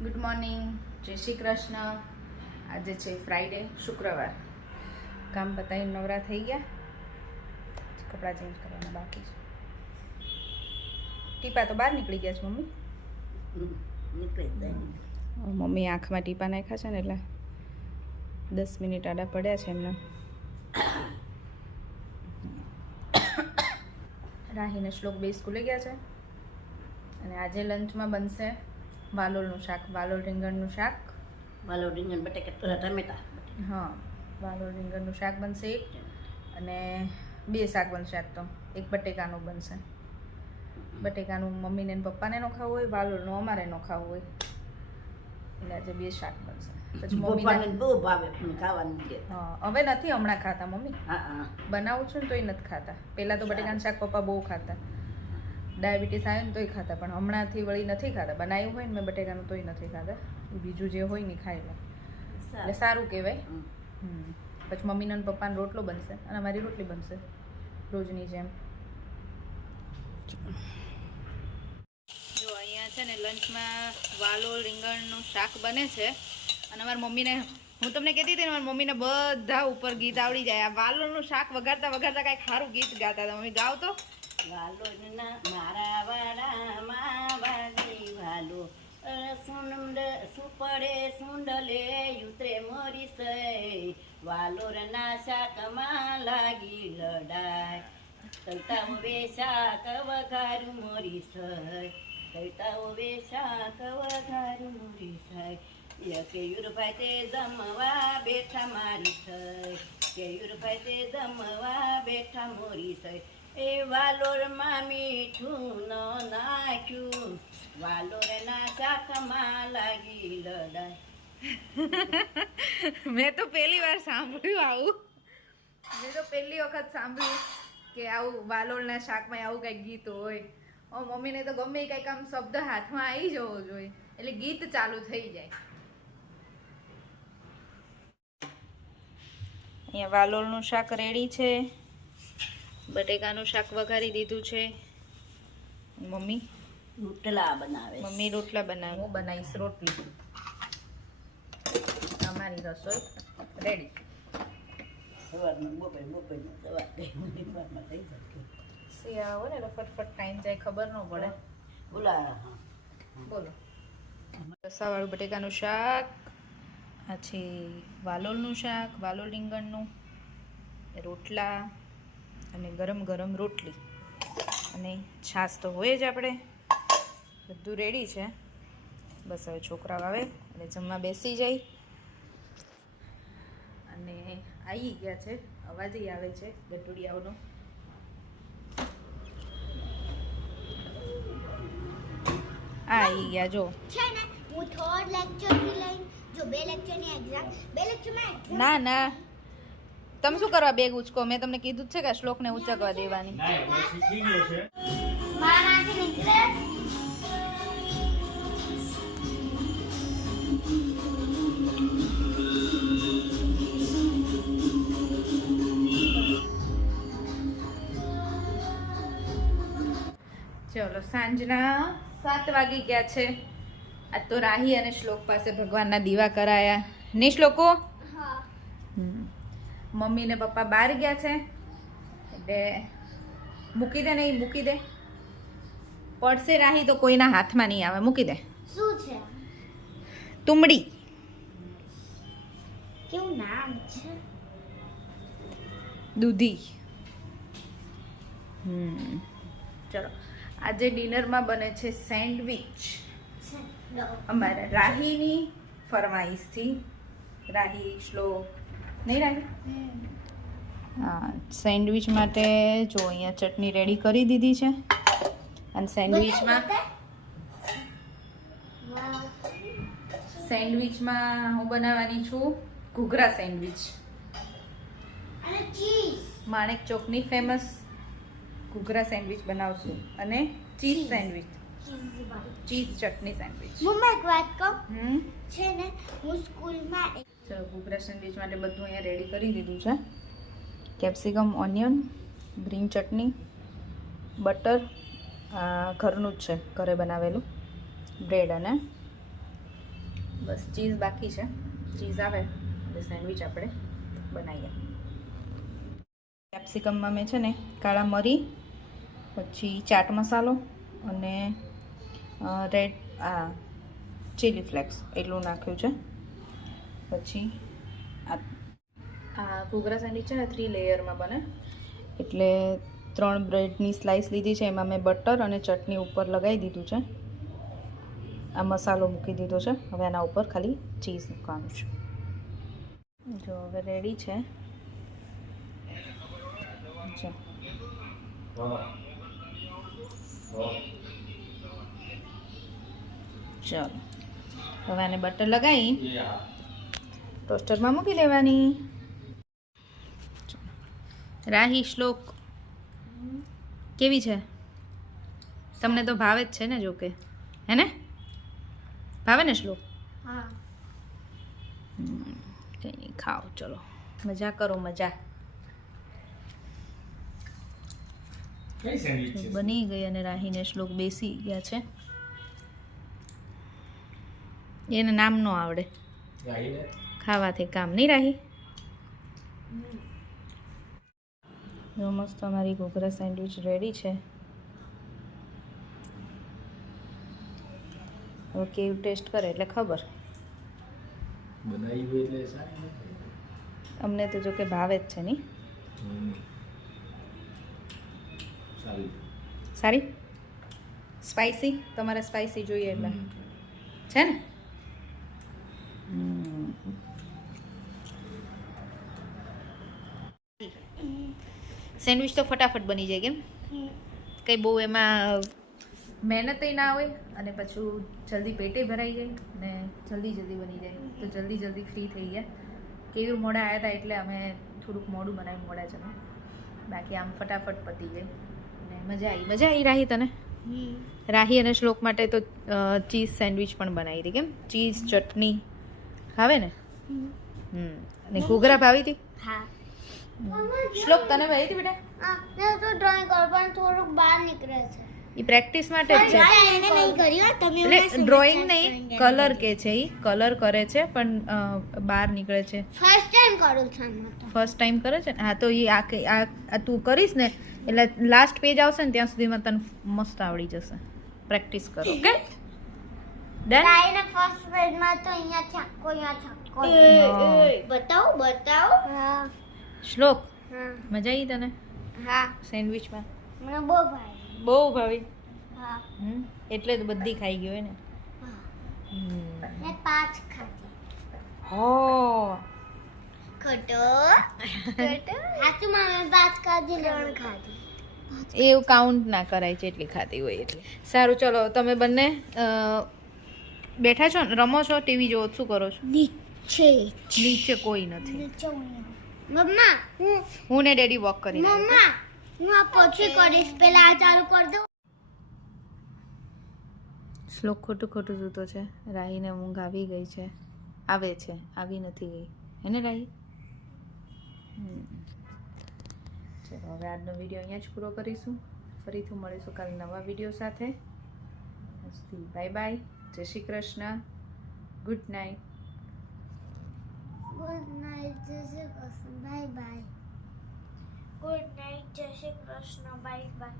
Good morning, જય શ્રી કૃષ્ણ. આજે છે ફ્રાઈડે, શુક્રવાર. કામ પતાવીને નવરા થઈ ગયા, કપડાં ચેન્જ કરવાના બાકી છે. ટીપા તો બહાર નીકળી ગયા છે મમ્મી. મમ્મી આંખમાં ટીપા નાખ્યા છે ને એટલે 10 મિનિટ આડા પડ્યા છે એમને. રાહીને શ્લોક બે સ્કૂલે ગયા છે અને આજે લંચમાં બનશે વાલોળનું શાક, વાલોળ રીંગણનું શાક. વાલોળ રીંગણ બટેકા ટમેટા. હા, વાલોળ રીંગણનું શાક બનશે એક, અને બે શાક બનશે. આજ તો એક બટેકાનું બનશે. બટેકાનું મમ્મીને ને પપ્પાને નો ખાવું હોય, વાલોળનું અમારે નો ખાવું હોય, એટલે આજે બે શાક બનશે. પછી પપ્પાને બહુ ભાવે પણ ખાવાનું છે. હા, હવે નથી હમણાં ખાતા મમ્મી. હા બનાવું છું ને તોય નથી ખાતા. પહેલાં તો બટેકાનું શાક પપ્પા બહુ ખાતા, ડાયાબિટીસ આવ્યું ને તોય ખાતા, પણ હમણાંથી વળી નથી ખાતા. બનાવ્યું હોય ને મેં બટેકાનું તોય નથી ખાતા. બીજું જે હોય ને ખાઈ લે એટલે સારું કહેવાય. પછી મમ્મીને અને પપ્પાને રોટલો બનશે અને અમારી રોટલી બનશે રોજની જેમ. જો અહીંયા છે ને લંચમાં વાલોળ રીંગણનું શાક બને છે અને અમારી મમ્મીને, હું તમને કહેતી હતી ને, મારી મમ્મીને બધા ઉપર ગીત આવડી જાય. આ વાલોળનું શાક વઘારતા વઘારતા કાંઈક સારું ગીત ગાતા હતા. મમ્મી ગાવ તો. વાલોળના મારા વાડામાં વાગી વાલો સુપડે સુંડલે યુત્રે મોરી સય વાલોરના શાકમાં લાગી લડાય કલતા હવે શાક વઘારું મોરી સય કલતા હવે શાક વઘારું મોરી સય કે યુરભાઈ તે જમવા બેઠા મારી સય કે યુરભાઈ તે જમવા બેઠા મોરી સય એ વાલોરમાં મીઠું ન નાખ્યું વાલોરના શાકમાં લાગી લડાય. મેં તો પહેલી વાર સાંભળ્યું આવું. મેં તો પહેલી વખત સાંભળ્યું કે આવું વાલોળના શાકમાં આવું કંઈક ગીત હોય. મમ્મીને તો ગમે કંઈક આમ શબ્દ હાથમાં આવી જવો જોઈએ એટલે ગીત ચાલુ થઈ જાય. અહીંયા વાલોળનું શાક રેડી છે, બટેકાનું શાક વઘારી દીધું છે. મમ્મી રોટલા બનાવે. મમ્મી રોટલા બનાવે, હું બનાવીશ રોટલી. અમારી રસોઈ રેડી. સવારનું બપોરનું સવારમાં થઈ શકે. શિયાળો હોય ને એટલે ફટફટ ટાઈમ જાય, ખબર ન પડે. બોલા બોલો. રસાવાળું બટેકાનું શાક, આ છે વાલોળનું શાક, વાલોળ રીંગણનું, રોટલા અને ગરમ ગરમ રોટલી અને છાશ તો હોય જ. આપણે બધું રેડી છે, બસ હવે છોકરાઓ આવે અને જમવા બેસી જાય. અને આવી ગયા છે, અવાજ આવે છે ગટુડિયાઓનો. આવી ગયા જો. છે ને હું થર્ડ લેક્ચર થી લઈને જો બે લેક્ચરની એક્ઝામ, બે લેક્ચરમાં એક્ઝામ. ના ના, તમે શું કરવા બેગ ઉચકો? મેં તમને કીધું જ છે કે શ્લોકને ઉચકવા દેવાની. મારામાંથી નીકળે. ચલો, સાંજના 7 વાગી ગયા છે. આજ તો રાહી અને શ્લોક પાસે ભગવાનના દીવા કરાયા ને શ્લોકો. હા. મમ્મી ને પપ્પા બહાર ગયા છે એટલે મૂકી દે. નહીં મૂકી દે, પડશે રાહી તો કોઈના હાથમાં નહીં આવે. મૂકી દે. શું છે? તુમડી. કેવું નામ છે? દૂધી. ચલો, આજે ડિનરમાં બને છે સેન્ડવિચ. અમારા રાહીની ફરમાઈશથી. રાહી, શ્લોક, નહીં રાહી? હા, સેન્ડવિચ માટે જો અહીંયા ચટણી રેડી કરી દીધી છે. અને સેન્ડવિચમાં હું બનાવવાની છું ઘૂઘરા સેન્ડવિચ. અને ચીઝ. માણેક ચોકની ફેમસ ઘૂઘરા સેન્ડવિચ બનાવશું અને ચીઝ સેન્ડવિચ, ચીઝ ચટણી સેન્ડવિચ. મમ્મા એક વાત કહું? છે ને હું સ્કૂલમાં ચલો, ઘૂઘરા સેન્ડવિચ માટે બધું અહીંયા રેડી કરી દીધું છે. કેપ્સિકમ, ઓનિયન, ગ્રીન ચટણી, બટર, ઘરનું જ છે, ઘરે બનાવેલું, બ્રેડ અને બસ ચીઝ બાકી છે. ચીઝ આવે એટલે સેન્ડવિચ આપણે બનાવીએ. કેપ્સિકમમાં મેં છે ને કાળા મરી, પછી ચાટ મસાલો અને રેડ ચીલી ફ્લેક્સ એટલું નાખ્યું છે. પછી આ ઘૂઘરા સેન્ડવિચ છે ને 3 લેયરમાં બને, એટલે 3 બ્રેડની સ્લાઇસ લીધી છે. એમાં મેં બટર અને ચટણી ઉપર લગાવી દીધું છે. આ મસાલો મૂકી દીધો છે. હવે આના ઉપર ખાલી ચીઝ મૂકવાનું છે. જો હવે રેડી છે. જો ચલો હવે આને બટર લગાવી ટોસ્ટરમાં મૂકી દેવાની. રાહી, શ્લોક કેવી છે? તમને તો ભાવે જ છે ને, જો કે હે ને? ભાવે ને શ્લોક? હા. કંઈ નહીં, ખાઓ. ચલો મજા કરો, મજા. બની ગઈ અને રાહીને શ્લોક બેસી ગયા છે. એને નામ ન આવડે, ખાવાથી કામ નહીં. રાહી જો મસ્ત અમારી ઘૂઘરા સેન્ડવિચ રેડી છે. હવે કેવું ટેસ્ટ કરે એટલે ખબર. બનાવી એટલે સારી. અમને તો જો કે ભાવે જ છે નહીં. સારી. સારી સ્પાઈસી? તમારે સ્પાઈસી જોઈએ એટલે છે ને? સેન્ડવિચ તો ફટાફટ બની જાય, કેમ? કંઈ બહુ એમાં મહેનતય ના હોય અને પાછું જલ્દી પેટે ભરાઈ જાય અને જલ્દી બની જાય. તો જલ્દી ફ્રી થઈ ગયા. કેવી મોડા આવ્યા હતા એટલે અમે થોડુંક મોડું બનાવ્યું, મોડા જમે. બાકી આમ ફટાફટ પતી ગઈ અને મજા આવી. રાહી તને? રાહી અને શ્લોક માટે તો ચીઝ સેન્ડવિચ પણ બનાવી હતી. કેમ? ચીઝ ચટણી ભાવે ને? અને ઘૂઘરા ભાવી હતી? હા. શ્લોક તને ભાવી હતી બેટા? મેં તો ડ્રોઈંગ કર પણ થોડુંક બહાર નીકળે છે. એ પ્રેક્ટિસ માટે જ છે. એને નહીં કર્યું તમે. એટલે ડ્રોઈંગ નહીં, કલર કે છે. એ કલર કરે છે પણ બહાર નીકળે છે. ફર્સ્ટ ટાઈમ કરું છું હું તો. ફર્સ્ટ ટાઈમ કરે છે ને? હા, તો એ આ તું કરીશ ને એટલે લાસ્ટ પેજ આવશે ને ત્યાં સુધીમાં તને મસ્ત આવડી જશે. પ્રેક્ટિસ કરો, ઓકે? ડન. તાઈને ફર્સ્ટ પેજમાં તો અહીંયા છક્કો બતાવો. હા. શ્લોક હા. મજા આવી તને હા. સેન્ડવિચમાં? મને બહુ ભાઈ. બહુ ભાવી. હા. એટલે તો બધી ખાઈ ગઈ હોય ને. મેં 5 ખાધી. હો ખોટો. સાચું માં મેં 5 ખાધી 3 ખાધી. એવું કાઉન્ટ ના કરાય જેટલી ખાતી હોય એટલે. સારું, ચલો તમે બંને બેઠા છો ને, રમો છો, ટીવી જોવો, શું કરો છો? નીચે કોઈ નથી. મમ્મા હું ને ડેડી વોક કરી રહ્યા. મમ્મા હું આ પછી કરીશ, પહેલા આ ચાલુ કરી દો. શ્લોક ખોટું સૂતો છે. રાહીને ઊંઘ આવી ગઈ છે. આવે છે, આવી નથી ગઈ. હે ને રાહી? ચલો હવે આજનો વિડીયો અહીંયા જ પૂરો કરીશું. ફરીથી મળીશું કાલે નવા વિડીયો સાથે. Bye bye. જય Shri Krishna. Good night. Good night. જય Shri Krishna. Bye bye. Good night. જય શ્રી કૃષ્ણ. Bye by.